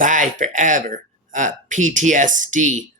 Bye forever. PTSD,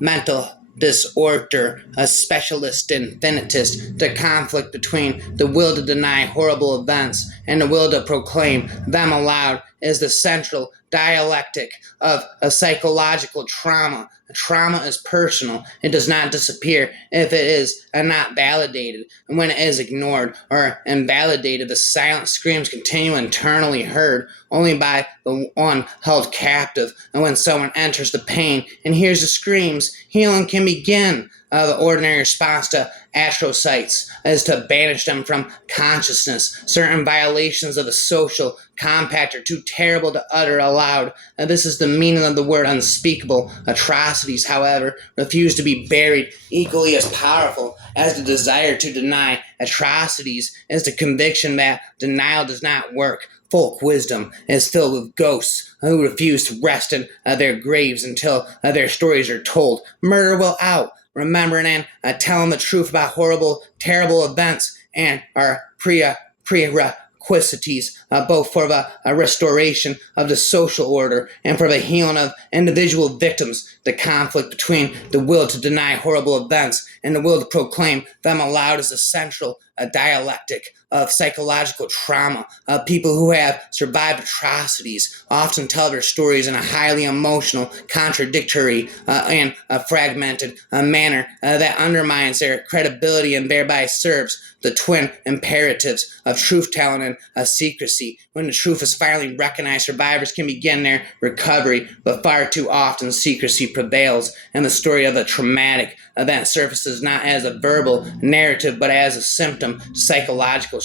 mental disorder, a specialist infinitist, the conflict between the will to deny horrible events and the will to proclaim them aloud is the central dialectic of a psychological trauma. Trauma is personal. It does not disappear if it is not validated. And when it is ignored or invalidated, the silent screams continue internally heard only by the one held captive. And when someone enters the pain and hears the screams, healing can begin. The ordinary response to astrocytes is to banish them from consciousness. Certain violations of the social compact are too terrible to utter aloud. This is the meaning of the word unspeakable. Atrocities, however, refuse to be buried. Equally as powerful as the desire to deny atrocities is the conviction that denial does not work. Folk wisdom is filled with ghosts who refuse to rest in their graves until their stories are told. Murder will out. Remembering and telling the truth about horrible, terrible events and our prerequisites, both for the restoration of the social order and for the healing of individual victims. The conflict between the will to deny horrible events and the will to proclaim them aloud is a central dialectic of psychological trauma. People who have survived atrocities often tell their stories in a highly emotional, contradictory, and fragmented manner that undermines their credibility and thereby serves the twin imperatives of truth-telling and secrecy. When the truth is finally recognized, survivors can begin their recovery, but far too often secrecy prevails, and the story of a traumatic event surfaces not as a verbal narrative, but as a symptom of psychological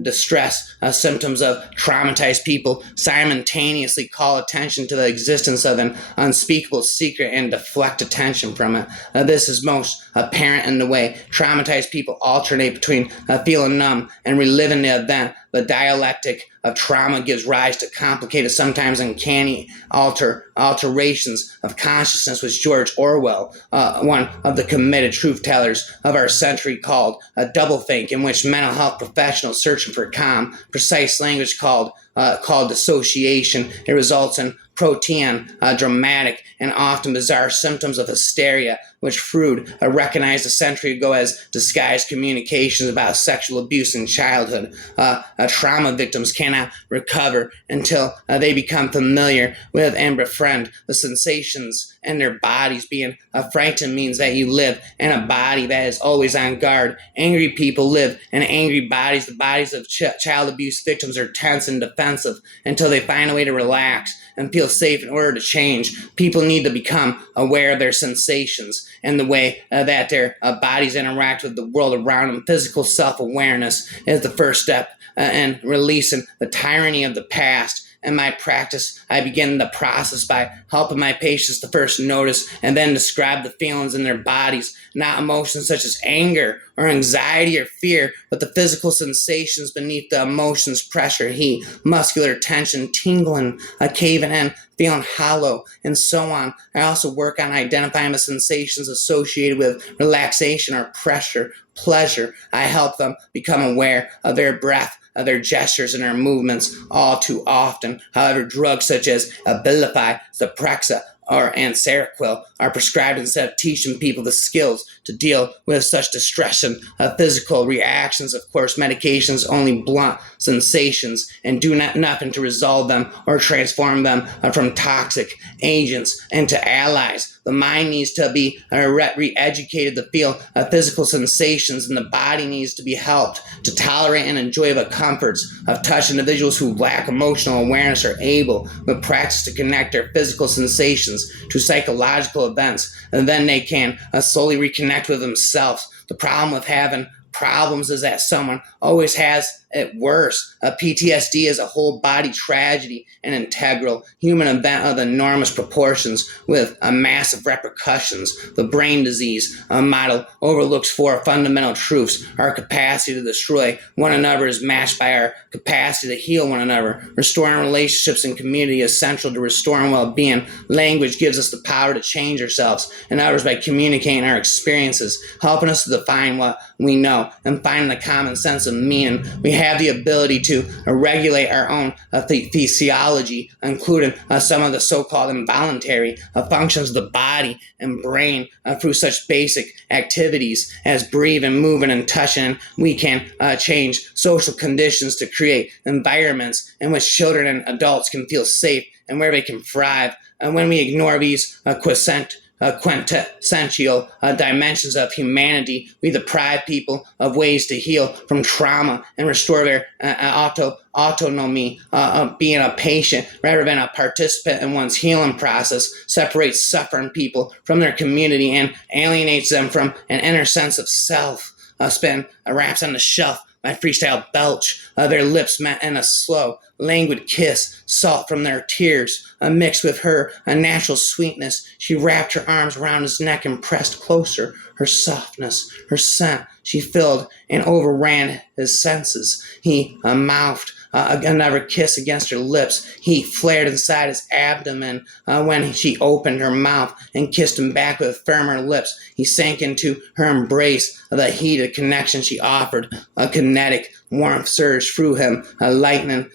distress. Symptoms of traumatized people simultaneously call attention to the existence of an unspeakable secret and deflect attention from it. This is most apparent in the way traumatized people alternate between feeling numb and reliving the event. The dialectic of trauma gives rise to complicated, sometimes uncanny alterations of consciousness, which George Orwell, one of the committed truth-tellers of our century, called a doublethink, in which mental health professionals searching for calm, precise language called dissociation. It results in protean, dramatic, and often bizarre symptoms of hysteria, which Freud recognized a century ago as disguised communications about sexual abuse in childhood. Trauma victims cannot recover until they become familiar with and befriend the sensations in their bodies. Being frightened means that you live in a body that is always on guard. Angry people live in angry bodies. The bodies of child abuse victims are tense and defensive until they find a way to relax and feel safe in order to change. People need to become aware of their sensations and the way that their bodies interact with the world around them. Physical self-awareness is the first step in releasing the tyranny of the past. In my practice, I begin the process by helping my patients to first notice and then describe the feelings in their bodies, not emotions such as anger or anxiety or fear, but the physical sensations beneath the emotions: pressure, heat, muscular tension, tingling, caving in, feeling hollow, and so on. I also work on identifying the sensations associated with relaxation or pressure, pleasure. I help them become aware of their breath, of their gestures and their movements. All too often, however, drugs such as Abilify, Zyprexa, and Seroquel are prescribed instead of teaching people the skills to deal with such distressing physical reactions. Of course, medications only blunt sensations and do nothing to resolve them or transform them from toxic agents into allies. The mind needs to be re-educated to feel physical sensations, and the body needs to be helped to tolerate and enjoy the comforts of touch. Individuals who lack emotional awareness are able, with practice, to connect their physical sensations to psychological events, and then they can slowly reconnect with themselves. The problem with having problems is that someone always has it worse. PTSD is a whole body tragedy, an integral human event of enormous proportions with massive repercussions. The brain disease model overlooks four fundamental truths. Our capacity to destroy one another is matched by our capacity to heal one another. Restoring relationships and community is central to restoring well-being. Language gives us the power to change ourselves and others by communicating our experiences, helping us to define what we know and finding the common sense of meaning. We have the ability to regulate our own physiology, including some of the so-called involuntary functions of the body and brain through such basic activities as breathing, moving, and touching. We can change social conditions to create environments in which children and adults can feel safe and where they can thrive. And when we ignore these quintessential dimensions of humanity, we deprive people of ways to heal from trauma and restore their autonomy. Being a patient rather than a participant in one's healing process separates suffering people from their community and alienates them from an inner sense of self. Spin raps on the shelf. My freestyle belch, their lips met in a slow, languid kiss, salt from their tears, mixed with her natural sweetness. She wrapped her arms around his neck and pressed closer. Her softness, her scent, she filled and overran his senses. He mouthed another kiss against her lips. Heat flared inside his abdomen when she opened her mouth and kissed him back with firmer lips. He sank into her embrace. The heated connection she offered, a kinetic warmth surged through him, igniting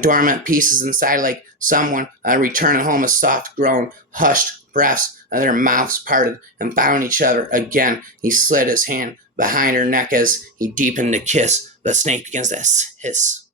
dormant pieces inside like someone returning home. A soft groan, hushed breaths, their mouths parted and found each other again. He slid his hand behind her neck as he deepened the kiss. The snake begins to hiss.